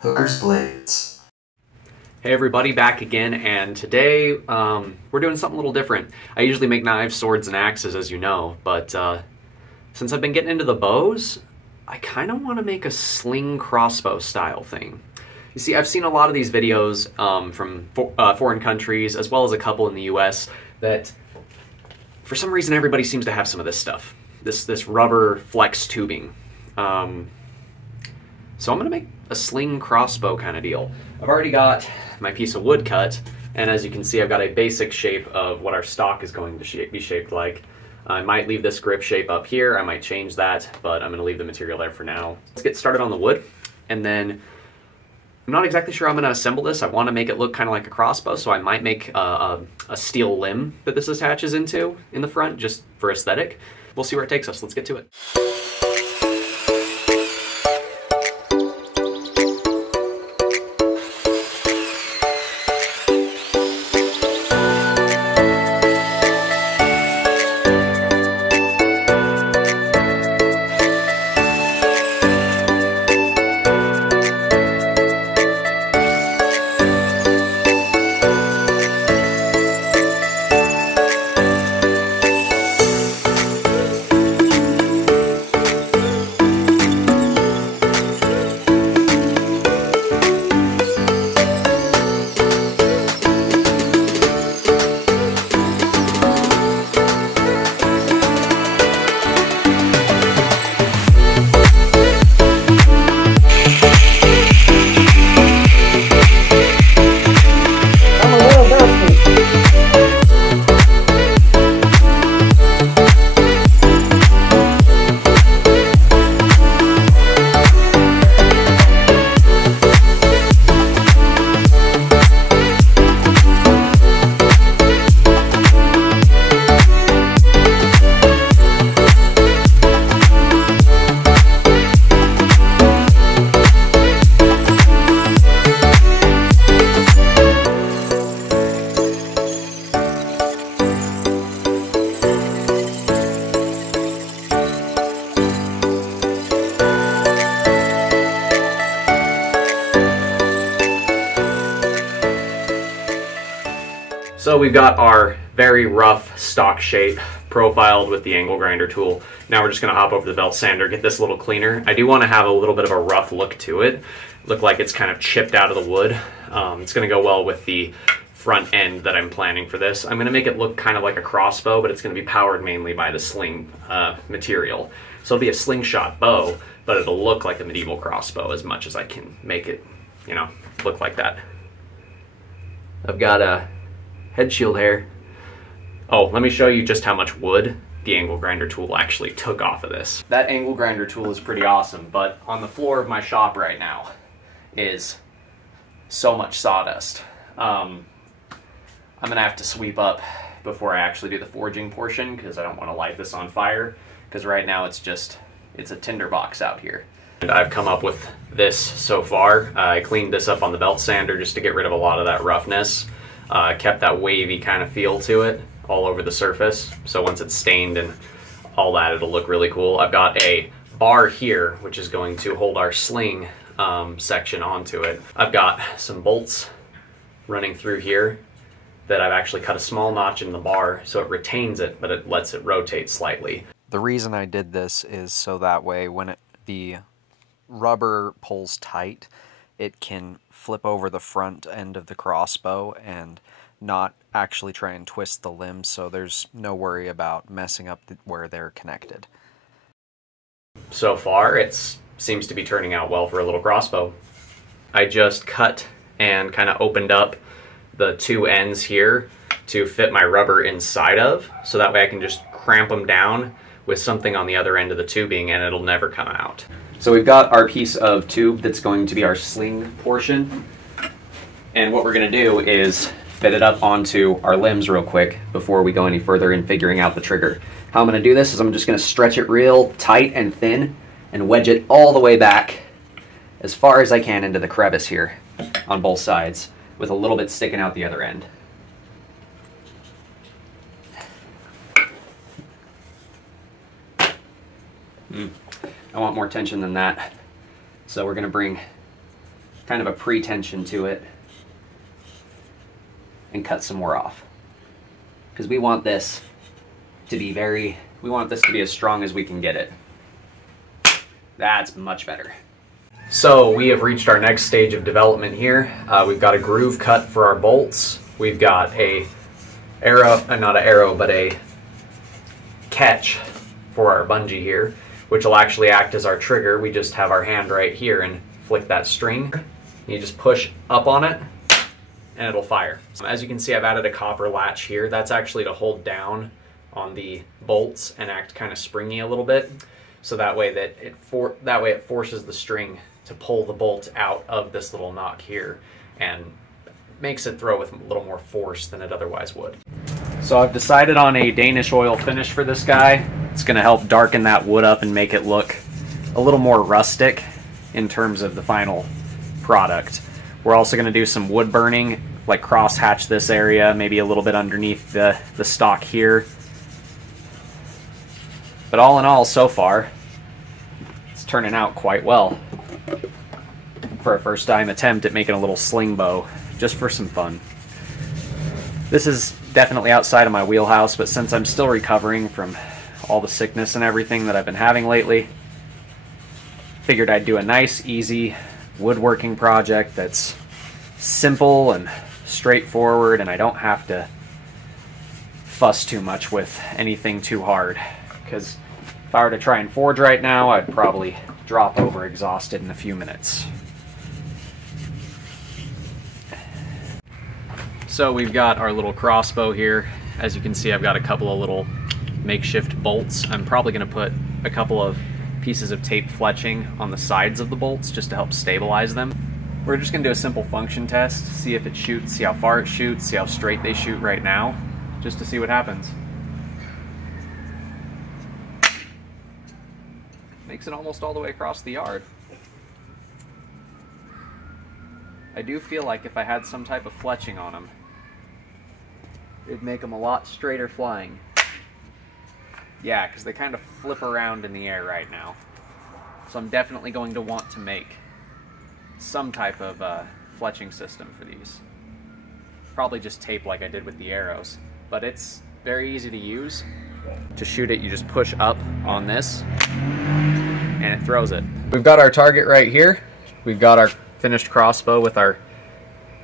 Hooker's Blades. Hey everybody, back again, and today we're doing something a little different. I usually make knives, swords, and axes, as you know, but since I've been getting into the bows, I kind of want to make a sling crossbow style thing. You see, I've seen a lot of these videos from foreign countries, as well as a couple in the US, that for some reason everybody seems to have some of this stuff. This rubber flex tubing. So I'm gonna make a sling crossbow kind of deal. I've already got my piece of wood cut, and as you can see, I've got a basic shape of what our stock is going to be shaped like. I might leave this grip shape up here, I might change that, but I'm gonna leave the material there for now. Let's get started on the wood, and then I'm not exactly sure how I'm gonna assemble this. I wanna make it look kind of like a crossbow, so I might make a steel limb that this attaches into in the front, just for aesthetic. We'll see where it takes us. Let's get to it. So we've got our very rough stock shape profiled with the angle grinder tool. Now we're just going to hop over to the belt sander, get this a little cleaner. I do want to have a little bit of a rough look to it. Look like it's kind of chipped out of the wood. It's going to go well with the front end that I'm planning for this. I'm going to make it look kind of like a crossbow, but it's going to be powered mainly by the sling material. So it'll be a slingshot bow, but it'll look like a medieval crossbow as much as I can make it, you know, look like that. I've got a head shield hair. Oh, let me show you just how much wood the angle grinder tool actually took off of this. That angle grinder tool is pretty awesome, but on the floor of my shop right now is so much sawdust. I'm gonna have to sweep up before I actually do the forging portion, because I don't want to light this on fire, because right now it's a tinder box out here. And I've come up with this so far. I cleaned this up on the belt sander just to get rid of a lot of that roughness. Kept that wavy kind of feel to it all over the surface, so once it's stained and all that, it'll look really cool. I've got a bar here which is going to hold our sling section onto it. I've got some bolts running through here that I've actually cut a small notch in the bar so it retains it, but it lets it rotate slightly. The reason I did this is so that way when the rubber pulls tight, it can flip over the front end of the crossbow and not actually try and twist the limbs, so there's no worry about messing up where they're connected. So far, it seems to be turning out well for a little crossbow. I just cut and kind of opened up the two ends here to fit my rubber inside of, so that way I can just cramp them down with something on the other end of the tubing and it'll never come out. So we've got our piece of tube that's going to be our sling portion, and what we're going to do is fit it up onto our limbs real quick before we go any further in figuring out the trigger. How I'm going to do this is I'm just going to stretch it real tight and thin and wedge it all the way back as far as I can into the crevice here on both sides, with a little bit sticking out the other end. I want more tension than that. So we're going to bring kind of a pre-tension to it and cut some more off. Because we want this to be as strong as we can get it. That's much better. So we have reached our next stage of development here. We've got a groove cut for our bolts. We've got a catch for our bungee here, which will actually act as our trigger. We just have our hand right here and flick that string. You just push up on it and it'll fire. As you can see, I've added a copper latch here. That's actually to hold down on the bolts and act kind of springy a little bit, so that way it forces the string to pull the bolt out of this little knock here and makes it throw with a little more force than it otherwise would. So I've decided on a Danish oil finish for this guy. It's going to help darken that wood up and make it look a little more rustic in terms of the final product. We're also going to do some wood burning, like cross hatch this area, maybe a little bit underneath the stock here. But all in all, so far, it's turning out quite well for a first time attempt at making a little sling bow, just for some fun. This is definitely outside of my wheelhouse, but since I'm still recovering from all the sickness and everything that I've been having lately, figured I'd do a nice, easy woodworking project that's simple and straightforward, and I don't have to fuss too much with anything too hard. Because if I were to try and forge right now, I'd probably drop over exhausted in a few minutes. So we've got our little crossbow here. As you can see, I've got a couple of little makeshift bolts. I'm probably going to put a couple of pieces of tape fletching on the sides of the bolts just to help stabilize them. We're just going to do a simple function test, see if it shoots, see how far it shoots, see how straight they shoot right now, just to see what happens. Makes it almost all the way across the yard. I do feel like if I had some type of fletching on them, it'd make them a lot straighter flying. Yeah, because they kind of flip around in the air right now. So I'm definitely going to want to make some type of fletching system for these. Probably just tape like I did with the arrows, but it's very easy to use. To shoot it, you just push up on this and it throws it. We've got our target right here. We've got our finished crossbow with our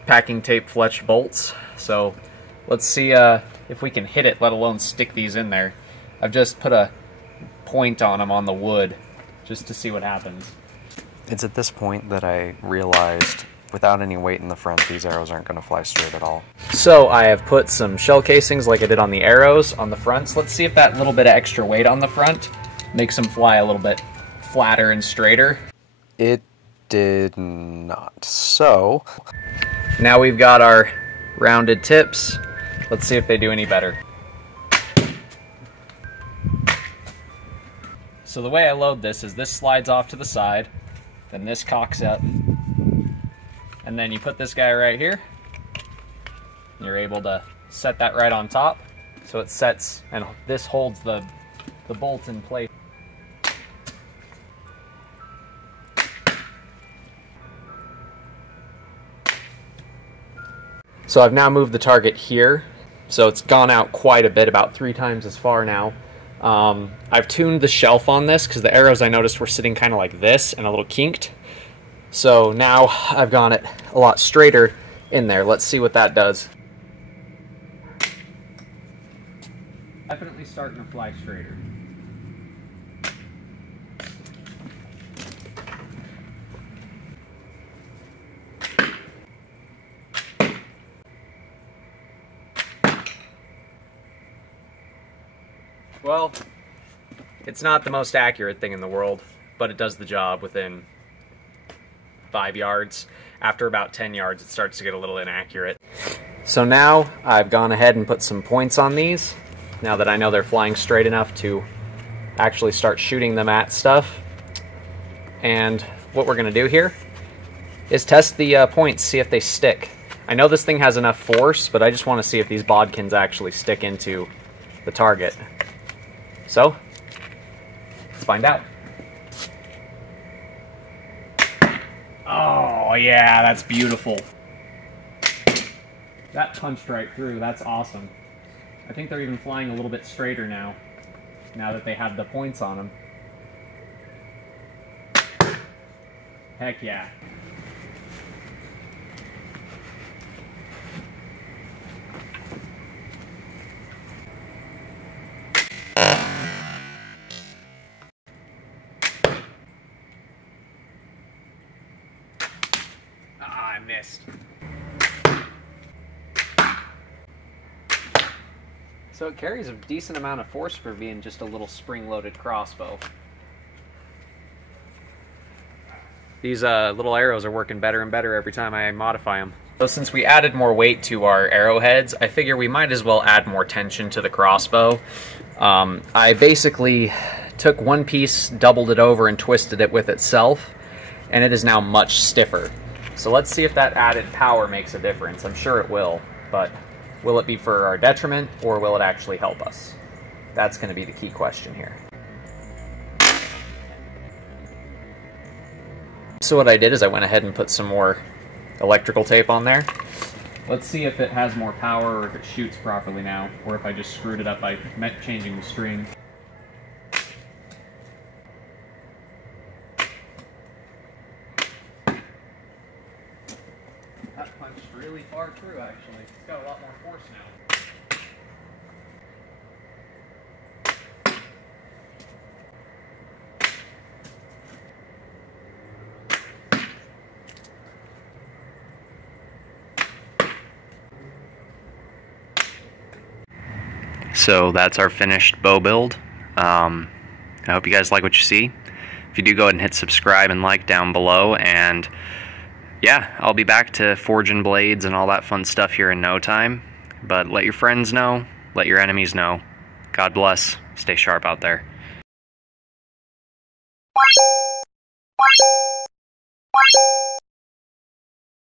packing tape fletched bolts. So let's see if we can hit it, let alone stick these in there. I've just put a point on them on the wood just to see what happens. It's at this point that I realized without any weight in the front, these arrows aren't going to fly straight at all. So I have put some shell casings like I did on the arrows on the fronts. Let's see if that little bit of extra weight on the front makes them fly a little bit flatter and straighter. It did not. So now we've got our rounded tips. Let's see if they do any better. So the way I load this is this slides off to the side, then this cocks up, and then you put this guy right here. You're able to set that right on top, so it sets, and this holds the bolt in place. So I've now moved the target here, so it's gone out quite a bit, about 3 times as far now. I've tuned the shelf on this because the arrows I noticed were sitting kind of like this and a little kinked. So now I've gone it a lot straighter in there. Let's see what that does. Definitely starting to fly straighter. Well, it's not the most accurate thing in the world, but it does the job within 5 yards. After about 10 yards, it starts to get a little inaccurate. So now I've gone ahead and put some points on these, now that I know they're flying straight enough to actually start shooting them at stuff. And what we're going to do here is test the points, see if they stick. I know this thing has enough force, but I just want to see if these bodkins actually stick into the target. So, let's find out. Oh, Oh yeah, that's beautiful. That punched right through. That's awesome. I think they're even flying a little bit straighter now that they have the points on them. Heck yeah. Ah, I missed. So it carries a decent amount of force for being just a little spring-loaded crossbow. These little arrows are working better and better every time I modify them. So since we added more weight to our arrowheads, I figure we might as well add more tension to the crossbow. I basically took one piece, doubled it over, and twisted it with itself, and it is now much stiffer. So let's see if that added power makes a difference. I'm sure it will, but will it be for our detriment, or will it actually help us? That's going to be the key question here. So what I did is I went ahead and put some more electrical tape on there. Let's see if it has more power, or if it shoots properly now, or if I just screwed it up by changing the string. That punched really far through, actually. It's got a lot more force now. So that's our finished bow build. I hope you guys like what you see. If you do, go ahead and hit subscribe and like down below, and yeah, I'll be back to forging blades and all that fun stuff here in no time. But let your friends know, let your enemies know. God bless. Stay sharp out there.